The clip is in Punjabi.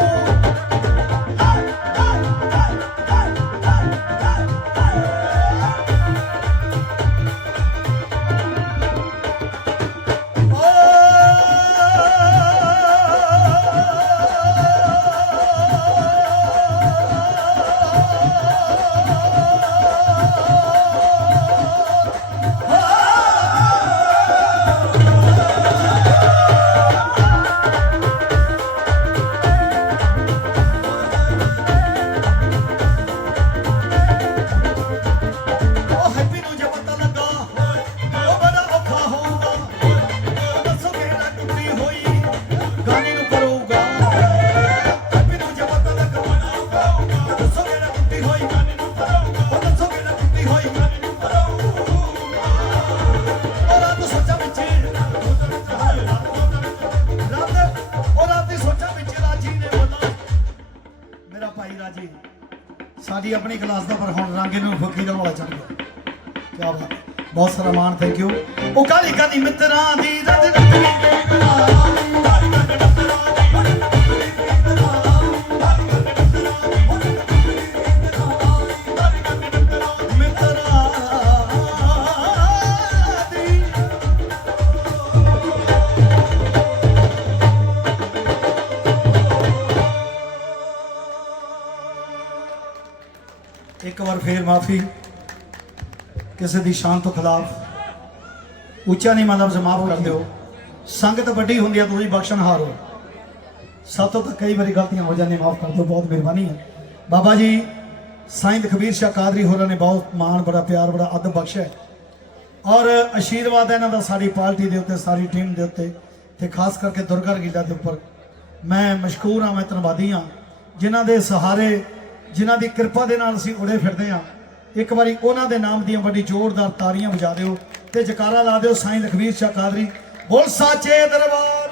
Thank you. ਭਾਈ ਰਾਜੀ, ਸਾਡੀ ਆਪਣੀ ਕਲਾਸ ਦਾ ਪਰ ਹੁਣ ਰੰਗ ਇਹਨੂੰ ਫਕੀਰਾਂ ਵਾਲਾ ਚੜ ਗਿਆ। ਕੀ ਬਾਤ ਬਹੁਤ ਸਾਰਾ ਮਾਨ ਥੈਂਕ ਯੂ ਉਹ ਕਾਲੀ ਕਾਦੀ ਮਿੱਤਰਾਂ ਦੀ ਰਤ ਰਤ ਇੱਕ ਵਾਰ ਫੇਰ ਮਾਫੀ। ਕਿਸੇ ਦੀ ਸ਼ਾਨ ਤੋਂ ਖਿਲਾਫ ਉੱਚਾ ਨਹੀਂ ਮਤਲਬ ਮਾਫ ਕਰ ਦਿਓ। ਸੰਗਤ ਵੱਡੀ ਹੁੰਦੀ ਆ, ਤੁਸੀਂ ਬਖਸ਼ਣਹਾਰ ਹੋ ਸਾਤੋਂ ਤਾਂ ਕਈ ਵਾਰੀ ਗਲਤੀਆਂ ਹੋ ਜਾਂਦੀਆਂ, ਮਾਫ ਕਰ ਦਿਓ, ਬਹੁਤ ਮਿਹਰਬਾਨੀ ਹੈ ਬਾਬਾ ਜੀ, ਸਾਈਂ ਖਬੀਰ ਸ਼ਾਹ ਕਾਦਰੀ ਹੋਰਾਂ ਨੇ ਬਹੁਤ ਮਾਣ, ਬੜਾ ਪਿਆਰ, ਬੜਾ ਅਦਬ ਬਖਸ਼ਿਆ। ਹੈ। ਔਰ ਆਸ਼ੀਰਵਾਦ ਹੈ ਇਹਨਾਂ ਦਾ ਸਾਡੀ ਪਾਰਟੀ ਦੇ ਉੱਤੇ ਸਾਰੀ ਟੀਮ ਦੇ ਉੱਤੇ ਤੇ ਖਾਸ ਕਰਕੇ ਦੁਰਗਾ ਰਗੀਲਾ ਦੇ ਉੱਪਰ। ਮੈਂ ਮਸ਼ਕੂਰ ਹਾਂ, ਮੈਂ ਧੰਨਵਾਦੀ ਹਾਂ। ਜਿਨ੍ਹਾਂ ਦੇ ਸਹਾਰੇ ਜਿਨ੍ਹਾਂ ਦੀ ਕਿਰਪਾ ਦੇ ਨਾਲ ਅਸੀਂ ਉੜੇ ਫਿਰਦੇ ਹਾਂ। ਇੱਕ ਵਾਰੀ ਉਹਨਾਂ ਦੇ ਨਾਮ ਦੀਆਂ ਵੱਡੀ ਜ਼ੋਰਦਾਰ ਤਾੜੀਆਂ ਵਜਾ ਦਿਓ ਤੇ ਜਕਾਰਾ ਲਾ ਦਿਓ ਸਾਈਂ ਲਖਵੀਰ ਸ਼ਾਹ ਕਾਦਰੀ। ਬੋਲ ਸਾਚੇ ਦਰਬਾਰ।